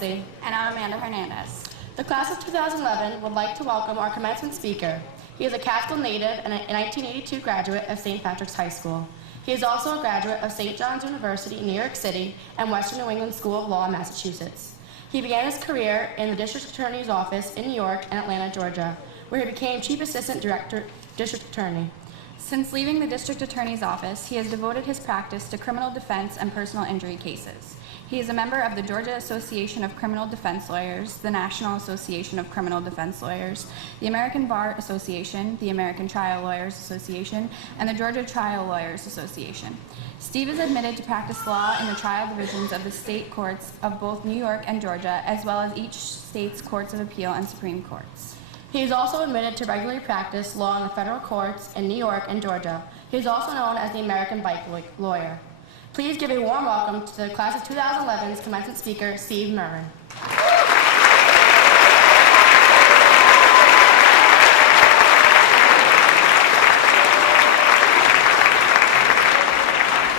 Lacey. And I'm Amanda Hernandez. The class of 2011 would like to welcome our commencement speaker. He is a Catskill native and a 1982 graduate of St. Patrick's High School. He is also a graduate of St. John's University in New York City and Western New England School of Law in Massachusetts. He began his career in the District Attorney's Office in New York and Atlanta, Georgia, where he became Chief Assistant Director, District Attorney. Since leaving the District Attorney's Office, he has devoted his practice to criminal defense and personal injury cases. He is a member of the Georgia Association of Criminal Defense Lawyers, the National Association of Criminal Defense Lawyers, the American Bar Association, the American Trial Lawyers Association, and the Georgia Trial Lawyers Association. Steve is admitted to practice law in the trial divisions of the state courts of both New York and Georgia, as well as each state's courts of appeal and Supreme Courts. He is also admitted to regularly practice law in the federal courts in New York and Georgia. He is also known as the American Bike Lawyer. Please give a warm welcome to the class of 2011's commencement speaker, Steve Murrin.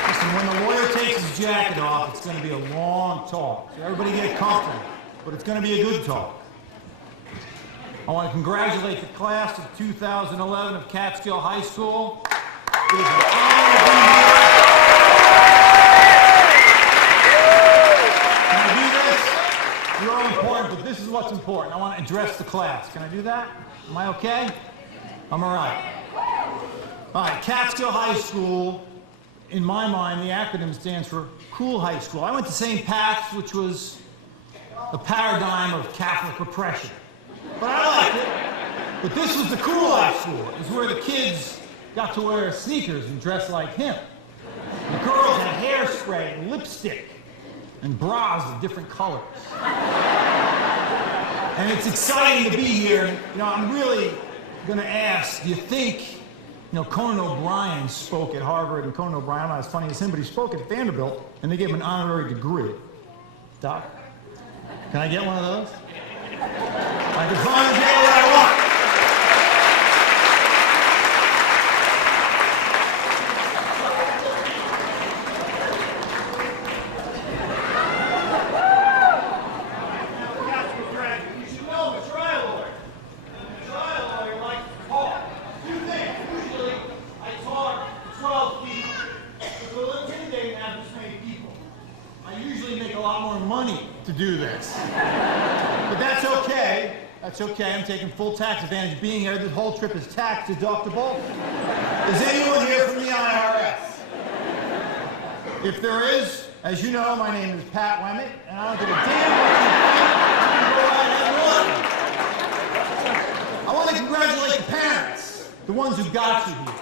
Listen, when the lawyer takes his jacket off, it's going to be a long talk. So everybody get comfortable, but it's going to be a good talk. I want to congratulate the class of 2011 of Catskill High School. It is an honor to be here. Can I do this? You're all important, but this is what's important. I want to address the class. Can I do that? Am I okay? I'm all right. All right, Catskill High School, in my mind, the acronym stands for Cool High School. I went to St. Pat's, which was a paradigm of Catholic repression. But I liked it. But this was the cool high school. It was where the kids got to wear sneakers and dress like him. The girls had hairspray and lipstick and bras of different colors. And it's exciting to be here. You know, I'm really going to ask, do you think, Conan O'Brien spoke at Harvard, and Conan O'Brien, I'm not as funny as him, but he spoke at Vanderbilt, and they gave him an honorary degree. Doc, can I get one of those? I can finally get what I want. You should know I'm a trial lawyer. And a trial lawyer likes to talk. Two things. Usually, I talk 12 feet. It's a little intimidating to have this many people. I usually make a lot more money to do this. But that's okay. That's okay. I'm taking full tax advantage of being here. This whole trip is tax deductible. Is anyone here from the IRS? If there is, as you know, my name is Pat Wemmett, and I don't give a damn what you think. Go ahead and look. I want to congratulate the parents, the ones who got you here.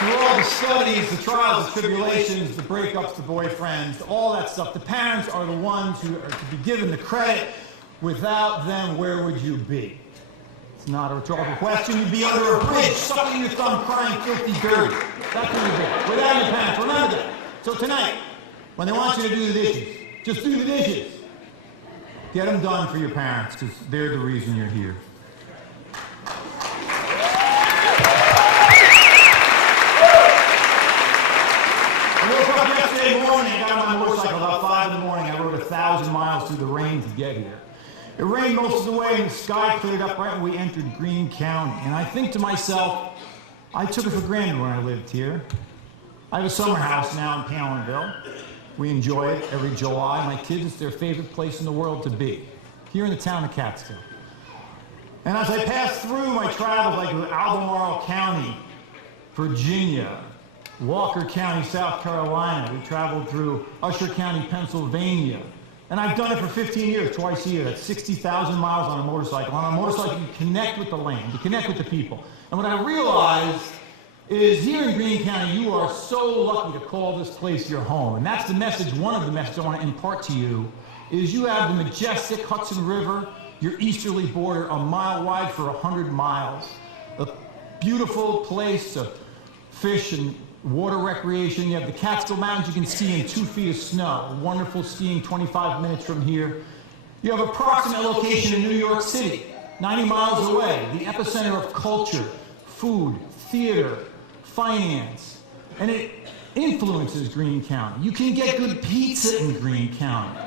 Through all the studies, the trials, the tribulations, the breakups, the boyfriends, all that stuff, the parents are the ones who are to be given the credit. Without them, where would you be? It's not a rhetorical question. You'd be under a bridge, sucking your thumb, crying filthy dirty. That's what you'd be. Without your parents, remember that. So tonight, when they want you to do the dishes, just do the dishes. Get them done for your parents, because they're the reason you're here. Yesterday morning, I got on my motorcycle about 5 in the morning. I rode 1,000 miles through the rain to get here. It rained most of the way, and the sky cleared up right when we entered Greene County. And I think to myself, I took it for granted when I lived here. I have a summer house now in Palinville. We enjoy it every July. My kids, it's their favorite place in the world to be, here in the town of Catskill. And as I passed through my travels, like Albemarle County, Virginia, Walker County, South Carolina. We traveled through Usher County, Pennsylvania. And I've done it for 15 years, twice a year. That's 60,000 miles on a motorcycle. On a motorcycle, you connect with the land, you connect with the people. And what I realized is here in Greene County, you are so lucky to call this place your home. And that's the message, one of the messages I want to impart to you, is you have the majestic Hudson River, your easterly border, a mile wide for 100 miles. A beautiful place to fish and water recreation. You have the Catskill Mountains you can ski in 2 feet of snow. Wonderful skiing 25 minutes from here. You have a proximate location in New York City, 90 miles away, the epicenter of culture, food, theater, finance, and it influences Greene County. You can get good pizza in Greene County.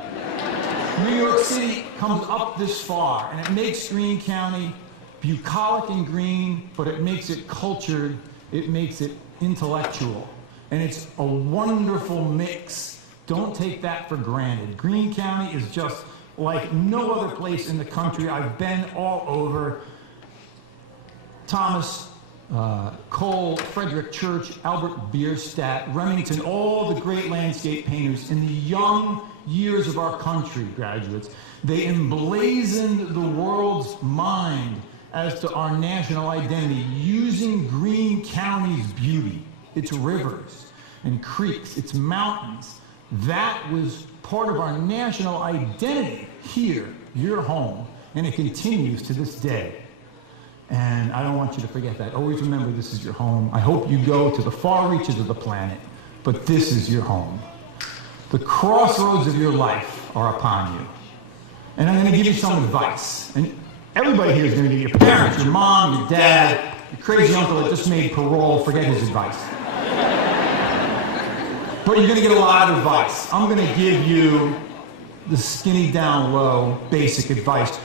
New York City comes up this far, and it makes Greene County bucolic and green, but it makes it cultured, it makes it intellectual, and it's a wonderful mix. Don't take that for granted. Greene County is just like no other place in the country. I've been all over. Thomas Cole, Frederick Church, Albert Bierstadt, Remington, all the great landscape painters in the young years of our country, graduates. They emblazoned the world's mind as to our national identity using Greene County's beauty, its rivers and creeks, its mountains. That was part of our national identity here, your home, and it continues to this day. And I don't want you to forget that. Always remember this is your home. I hope you go to the far reaches of the planet, but this is your home. The crossroads of your life are upon you. And I'm going to give you some advice. And everybody here is going to give your parents, your mom, your dad, your crazy uncle that just made parole, forget his advice. But you're going to get a lot of advice. I'm going to give you the skinny down low basic advice.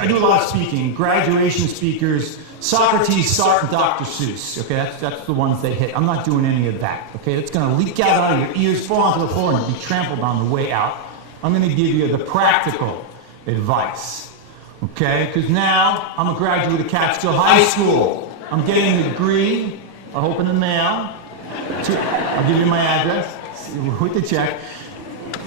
I do a lot of speaking, graduation speakers, Socrates, Sartre, and Dr. Seuss. Okay, that's the ones they hit. I'm not doing any of that. Okay, it's going to leak out of your ears, fall onto the floor, and be trampled on the way out. I'm going to give you the practical advice. Okay, because now I'm a graduate of Catskill High School. I'm getting a degree. I hope in the mail. I'll give you my address with the check.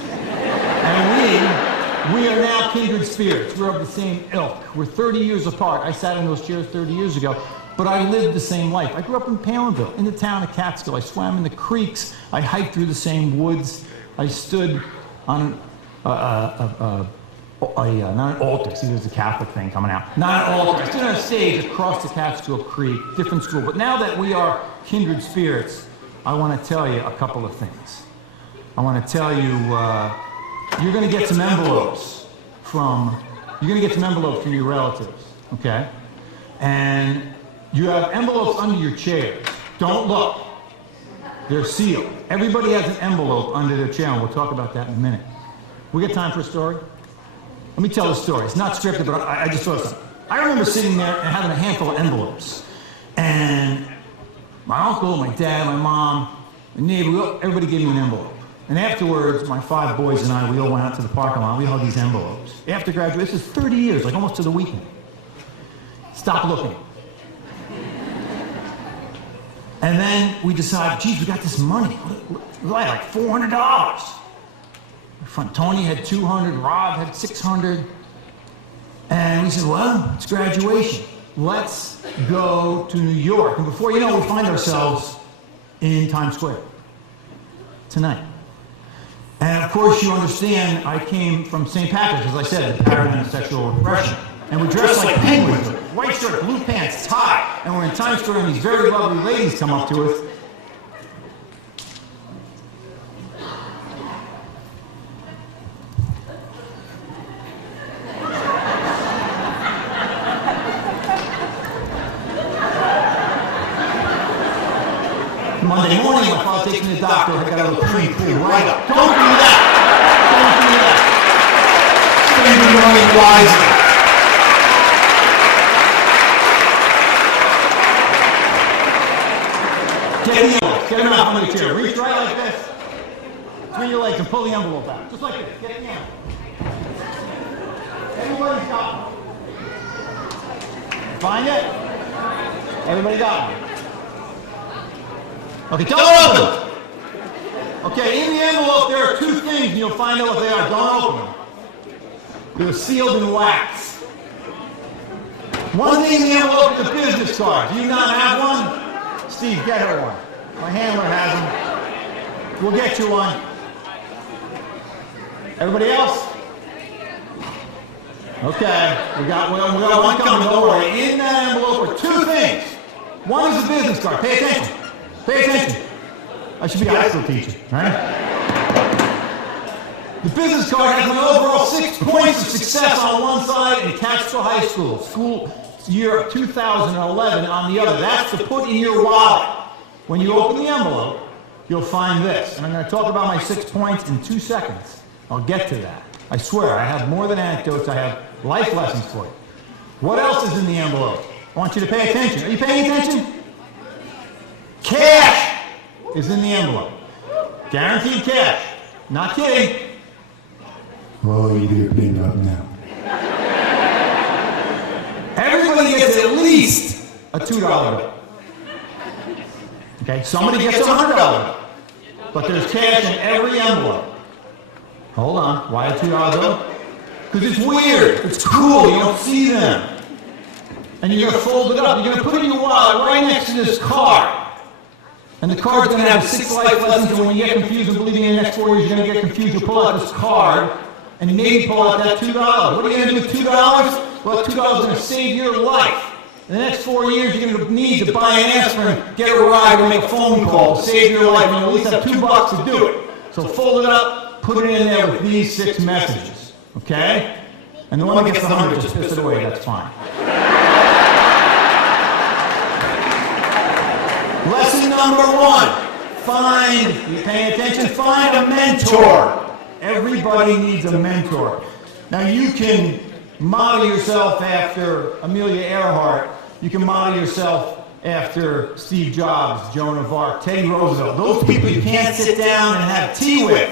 And we are now kindred spirits. We're of the same ilk. We're 30 years apart. I sat in those chairs 30 years ago, but I lived the same life. I grew up in Palinville, in the town of Catskill. I swam in the creeks. I hiked through the same woods. I stood on not an altar. See, there's a Catholic thing coming out. Not an altar. I stood on a stage across the Catskill Creek, different school. But now that we are kindred spirits, I want to tell you a couple of things. I want to tell you, you're going to get some envelopes from your relatives, okay? And you have envelopes under your chairs. Don't look. They're sealed. Everybody has an envelope under their chair, and we'll talk about that in a minute. We got time for a story? Let me tell a story. It's not scripted, but I just saw something. I remember sitting there and having a handful of envelopes. And my uncle, my dad, my mom, my neighbor, everybody gave me an envelope. And afterwards, my 5 boys and I, we all went out to the parking lot. We held these envelopes. After graduation, this is 30 years, like almost to the weekend. Stop looking. And then we decided, geez, we got this money. We had like $400. My friend Tony had 200, Rob had 600. And we said, well, it's graduation. Let's go to New York. And before you know it, we find ourselves in Times Square tonight. And of course, you understand, I came from St. Patrick's, as I said, the paradigm of sexual repression. And we dress like penguins, white shirt, blue pants, tie. And we're in Times Square, and these very lovely ladies come up to us. Monday morning, my father takes me to the doctor. I got a little cream pulled right up. Don't do that! Don't do that! Spend your money wisely. Get him out from the chair. Reach right like this. Between your legs and pull the envelope out. Just like this. Get the envelope. Everybody's got one. Find it? Everybody got one. Okay, don't open them. Okay, in the envelope there are 2 things, and you'll find out what they are. Don't open them. They're sealed in wax. One thing in the envelope is a business card. Do you not have one? Steve, get her one. My handler has them. We'll get you one. Everybody else? Okay, we got one coming. Don't worry. In that envelope are 2 things. One is a business card. Pay attention. Pay attention. I should be a high school teacher, right? The business card has my overall 6 points of success on one side and Catskill High School, school year 2011 on the other. That's to put in your wallet. When you open the envelope, you'll find this. And I'm going to talk about my 6 points in 2 seconds. I'll get to that. I swear, I have more than anecdotes. I have life lessons for you. What else is in the envelope? I want you to pay attention. Are you paying attention? Cash is in the envelope. Guaranteed cash. Not kidding. Oh, you're being up now. Everybody gets at least a $2 bill. Okay, somebody gets a $100 bill. But there's cash in every envelope. Hold on, why a $2 bill? Because it's weird, it's cool, you don't see them. And you're gonna fold it up, you're gonna put it in your wallet right next to this card. And the card's gonna have 6 life lessons, and when you get confused and believing in the next 4 years you're gonna get confused, you'll pull out this card and maybe pull out that $2. What are you gonna do with $2? Well, $2 is gonna save your life. In the next 4 years, you're going to need to buy an aspirin, get a ride, or make a phone call to save your life, and you'll at least have $2 to do it. So fold it up, put it in there with these 6 messages, okay? And the one that gets the 100, just piss it away, that's fine. Lesson number 1, you paying attention, find a mentor. Everybody needs a mentor. Now you can model yourself after Amelia Earhart. You can model yourself after Steve Jobs, Joan of Arc, Teddy Roosevelt. Those people you can't sit down and have tea with.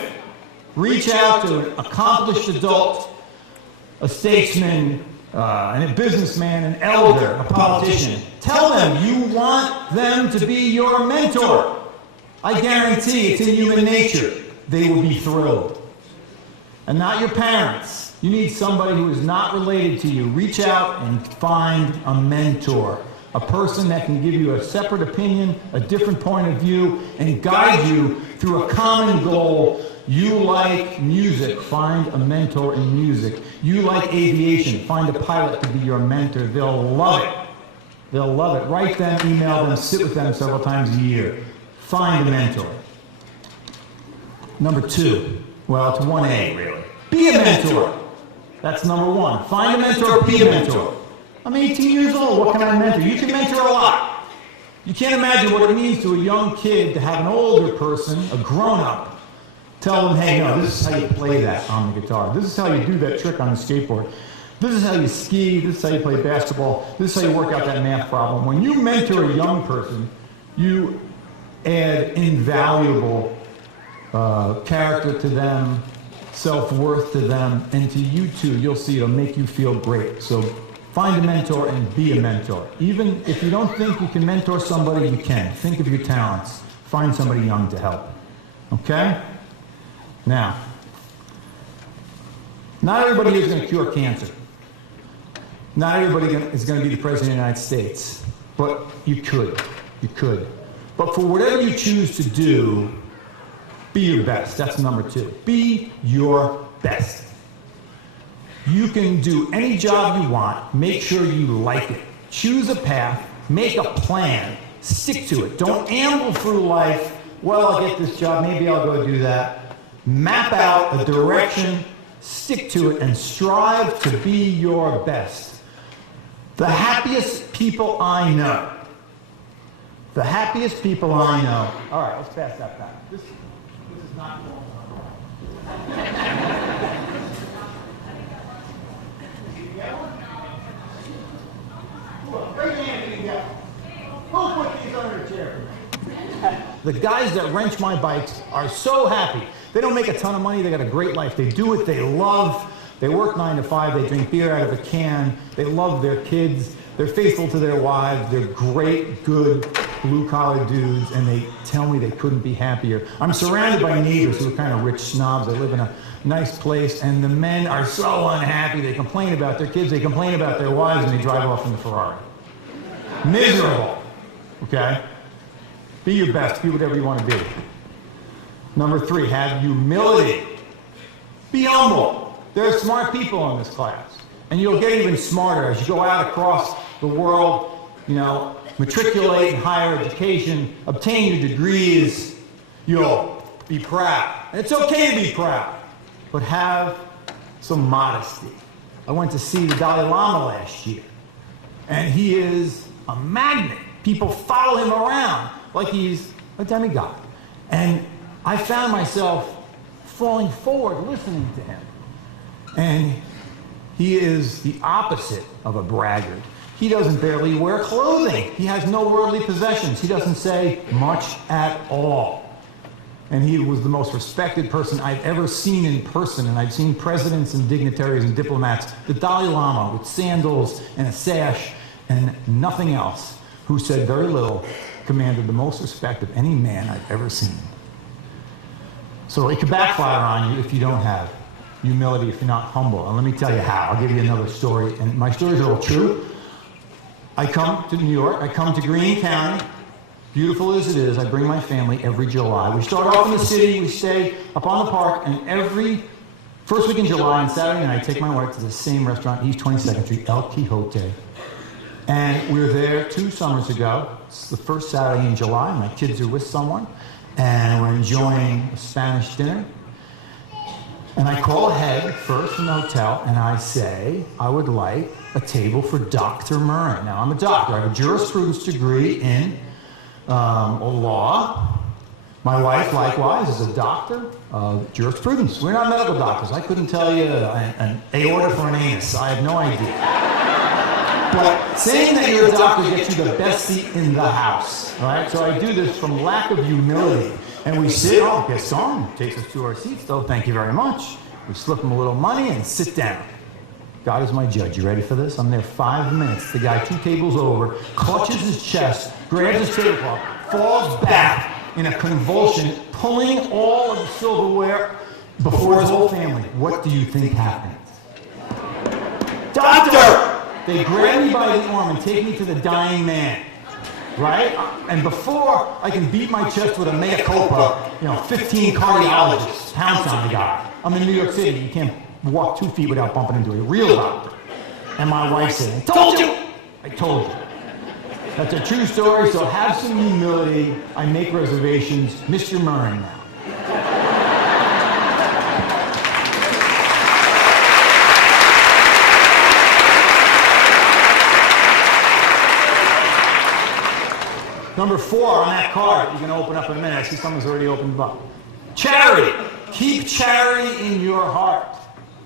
Reach out to an accomplished adult, a statesman, a businessman, an elder, a politician. Tell them you want them to be your mentor. I guarantee it's in human nature. They will be thrilled. And not your parents. You need somebody who is not related to you. Reach out and find a mentor, a person that can give you a separate opinion, a different point of view, and guide you through a common goal. You like music, find a mentor in music. You like aviation, find a pilot to be your mentor. They'll love it. They'll love it. Write them, email them, sit with them several times a year. Find a mentor. Number 2, well, it's 1A really. Be a mentor. That's number 1. Find a mentor, be a mentor. I'm 18 years old, what can I mentor? You can mentor a lot. You can't imagine what it means to a young kid to have an older person, a grown-up, tell them, hey, no, this is how you play that on the guitar. This is how you do that trick on the skateboard. This is how you ski. This is how you play basketball. This is how you work out that math problem. When you mentor a young person, you add invaluable character to them, self-worth to them, and to you too. You'll see it'll make you feel great. So find a mentor and be a mentor. Even if you don't think you can mentor somebody, you can. Think of your talents. Find somebody young to help. Okay? Now, not everybody is going to cure cancer. Not everybody is going to be the President of the United States. But you could. You could. But for whatever you choose to do, be your best. That's number 2. Be your best. You can do any job you want. Make sure you like it. Choose a path. Make a plan. Stick to it. Don't amble through life. Well, I'll get this job. Maybe I'll go do that. Map out a direction. Stick to it and strive to be your best. The happiest people I know. The happiest people I know. All right, let's pass that back. This is not going on. Who put these under the chair? The guys that wrench my bikes are so happy. They don't make a ton of money. They got a great life. They do what they love. They work 9 to 5. They drink beer out of a can. They love their kids. They're faithful to their wives. They're great, good, blue-collar dudes, and they tell me they couldn't be happier. I'm surrounded by neighbors who are kind of rich snobs. They live in a nice place, and the men are so unhappy. They complain about their kids. They complain about their wives, and they drive off in the Ferrari. Miserable. Okay? Be your best. Be whatever you want to be. Number 3, have humility. Be humble. There are smart people in this class. And you'll get even smarter as you go out across the world, matriculate in higher education, obtain your degrees. You'll be proud. And it's okay to be proud, but have some modesty. I went to see the Dalai Lama last year, and he is a magnet. People follow him around. like he's a demigod. And I found myself falling forward listening to him. And he is the opposite of a braggart. He doesn't barely wear clothing. He has no worldly possessions. He doesn't say much at all. And he was the most respected person I've ever seen in person. And I've seen presidents and dignitaries and diplomats, the Dalai Lama with sandals and a sash and nothing else, who said very little, commanded the most respect of any man I've ever seen. So it could backfire on you if you don't have humility, if you're not humble. And let me tell you how. I'll give you another story. And my stories are all true. I come to New York. I come to Greene County. Beautiful as it is, I bring my family every July. We start off in the city, we stay up on the park, and every first week in July and Saturday night, I take my wife to the same restaurant, East 22nd Street, El Quijote. And we were there 2 summers ago. It's the first Saturday in July. My kids are with someone, and we're enjoying a Spanish dinner. And I call ahead first from the hotel, and I say, I would like a table for Dr. Murrin. Now, I'm a doctor. I have a jurisprudence degree in law. My wife, likewise, is a doctor of jurisprudence. We're not medical doctors. I couldn't tell you an aorta for an anus. I have no idea. But saying that you're a doctor gets you the best seat in the house. All right? So I do this from lack of humility. And we sit, Gaston takes us to our seats, though. Thank you very much. We slip him a little money and sit down. God is my judge. You ready for this? I'm there 5 minutes. The guy 2 tables over clutches his chest, grabs his tablecloth, falls back in a convulsion, pulling all of the silverware before his whole family. What do you think happened? Doctor! They grab me by the arm and take me to the dying man. Right? And before I can beat my chest with a mea culpa, 15 cardiologists pounce on the guy. I'm in New York City. You can't walk 2 feet without bumping into a real doctor. And my wife said, I told you! I told you. That's a true story, so have some humility. I make reservations. Mr. Murrin now. Number 4 on that card, you're going to open up in a minute. I see someone's already opened it up. Charity. Keep charity in your heart.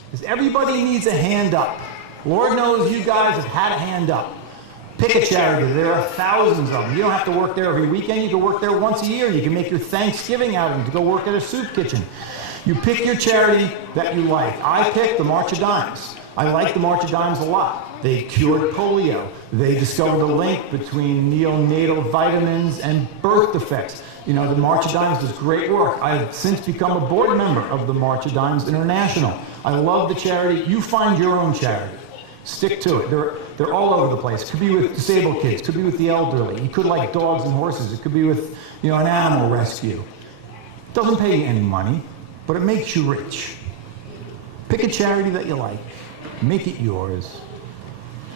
Because everybody needs a hand up. Lord knows you guys have had a hand up. Pick a charity. There are thousands of them. You don't have to work there every weekend. You can work there once a year. You can make your Thanksgiving outing to go work at a soup kitchen. You pick your charity that you like. I picked the March of Dimes. I like the March of Dimes a lot. They cured polio. They discovered the link between neonatal vitamins and birth defects. The March of Dimes does great work. I've since become a board member of the March of Dimes International. I love the charity. You find your own charity. Stick to it. They're all over the place. It could be with disabled kids. It could be with the elderly. You could like dogs and horses. It could be with, an animal rescue. It doesn't pay you any money, but it makes you rich. Pick a charity that you like. Make it yours.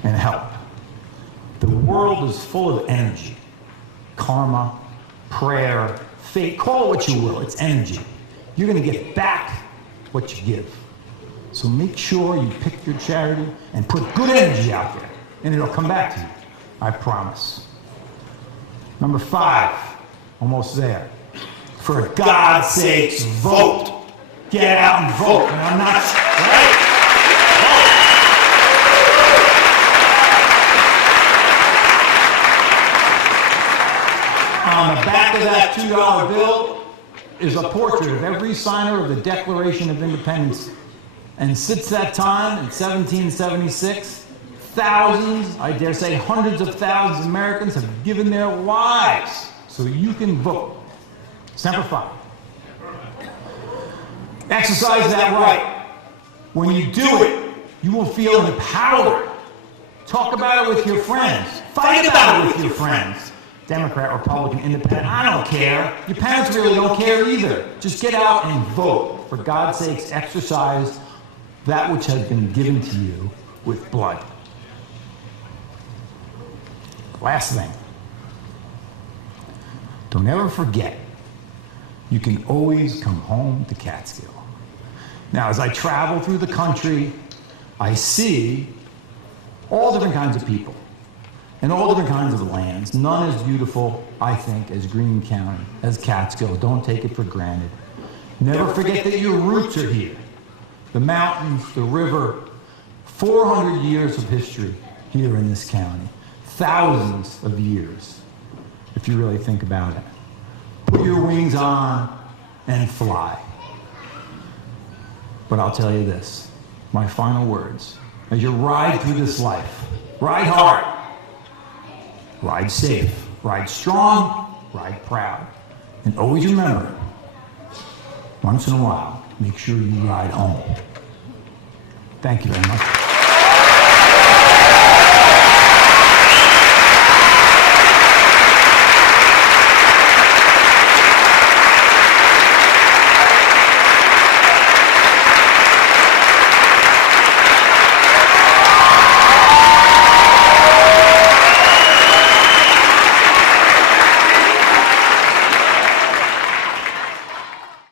And help. The world is full of energy. Karma, prayer, fate, call it what you will. It's energy. You're going to get back what you give. So make sure you pick your charity and put good energy out there, and it'll come back to you. I promise. Number 5, almost there. For God's sakes, vote. Get out and vote. And I'm not, right? On the back of that $2 bill is a portrait of every signer of the Declaration of Independence. And since that time, in 1776, thousands, I dare say hundreds of thousands of Americans have given their lives so you can vote. Semper Fi. Exercise that right. When you do it, you will feel empowered. Talk about it with your friends. Fight about it with your friends. Democrat, Republican, Independent, I don't care. Your parents really don't care either. Just get out and vote. For God's sakes, exercise that which has been given to you with blood. Last thing. Don't ever forget, you can always come home to Catskill. Now, as I travel through the country, I see all different kinds of people. and all different kinds of lands. None as beautiful, I think, as Greene County, as Catskill. Don't take it for granted. Never forget that your roots are here. The mountains, the river, 400 years of history here in this county. Thousands of years, if you really think about it. Put your wings on and fly. But I'll tell you this, my final words, as you ride through this life, ride hard, ride safe, ride strong, ride proud. And always remember, once in a while, make sure you ride home. Thank you very much.